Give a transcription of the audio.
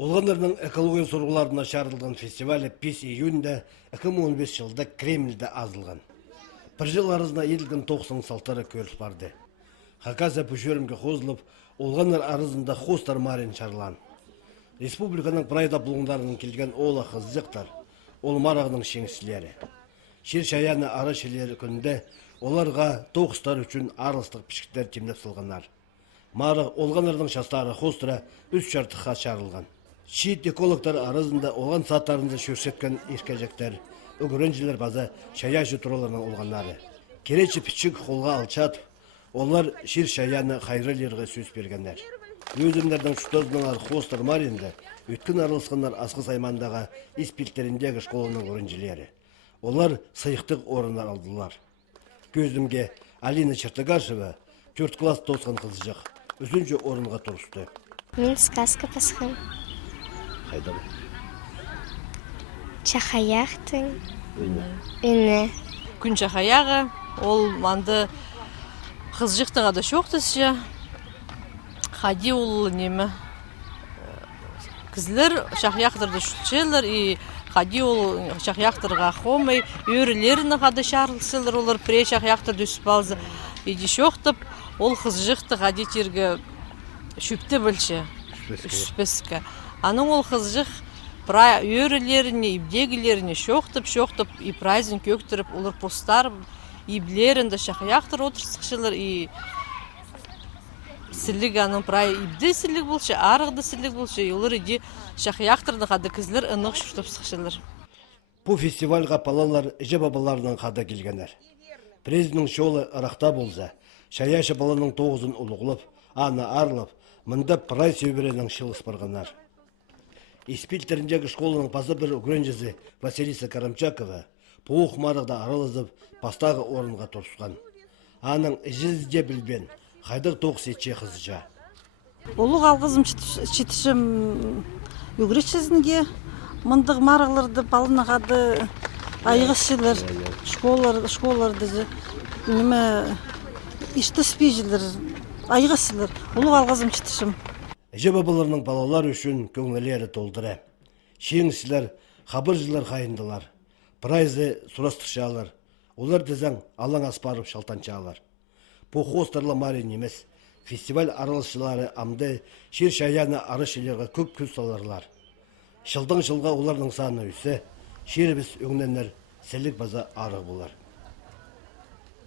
Олғандардың экология сұрғыларына шарылған фестивалі 5 июньда 2015 жылда Кремльде азылған. Bir жыл арызына еділген 90 салтары көріс барды. Хакаса пүшерімге қозылып, олғандар арызында хостар марин шарлан. Республиканың прайда бұлыңдарының келген ола қызжықтар, ол марағының шеңсілері. Шер шаяны ары шелері күнде оларға тоқыстар үшін арылыстық пішіктер темдеп сылғанар. Марық олғанардың шастары хостыра үз шартыққа шарылған. Шиит экологтар арызында олған саттарында шөрсеткен еркежектер, өгіренжілер база шаяшы тураларынан олғанлары. Керечі пішік қолға алчатып, олар шер шаяны қайрылерге сөз бергендер. Өзімдердің шүтазыналар хостар маринді, өткен арылысқандар асқы саймандағы испилтеріндегі школының өрінжілері. Олар сайықтық орындар алдылар. Көзімге Алина Чертагашева 4 класс тосқан қызжық, үшінші орынға тұрысты. Мен сказка пасхам. Қайда бұл? Чахаяқтың үні. Күн чахаяғы, ол манды қызжықтың ады шоқтысы. Хади ол немі. Кізлер шахаяқтырды шүтшелер, и хади ол шахаяқтырға қомай, өрілеріні қады шарылсылыр, олар пре шахаяқтырды үспалзы. Иди шоқтып, ол қызжықты хади терге шүпті білші. Шүпескі. Аның ол қызжық өрілеріне, ибдегілеріне шоқтып, и праздник көктіріп, олар постар, иблерінді шахаяқтыр отырсықшылар, и сілік аның прай ибді сілік болшы, арғды сілік болшы, олар иди шахаяқтырды қады кізлер ұнық шүртіп сықшылар. Бұл фестивальға палалар әже бабаларының қада келгенер. Президінің шолы ырақта болса, шаяшы баланың 9-ын ұлығылып, аны арылып, мұнда прай сөйберенің шылыс барғанар. Испилтеріндегі школының пасы бір үгренжізі Василиса Карамчакова пуық марығда аралызып, пастағы орынға тұрсқан. Аның жүзде білбен, қайдық тоқ сетче қызжа. Олық алғызым читішім үгрешізінге, мұндық марығларды балынағады айғысшылар, школарды неме ішті спейжілер, айғысшылар. Олық алғызым читішім. Әже бабаларының балалар үшін көңілері толдыры. Шеңсілер, қабыржылар қайындылар. Прайзы сұрастықшалар. Олар дезен алаң аспарып шалтанчалар. Бұл хостарлы марин емес. Фестиваль аралышылары амды шер шаяны арышыларға көп көз саларлар. Жылдан жылға олардың саны өсі, шербіз өңненлер сәлік база ары болар.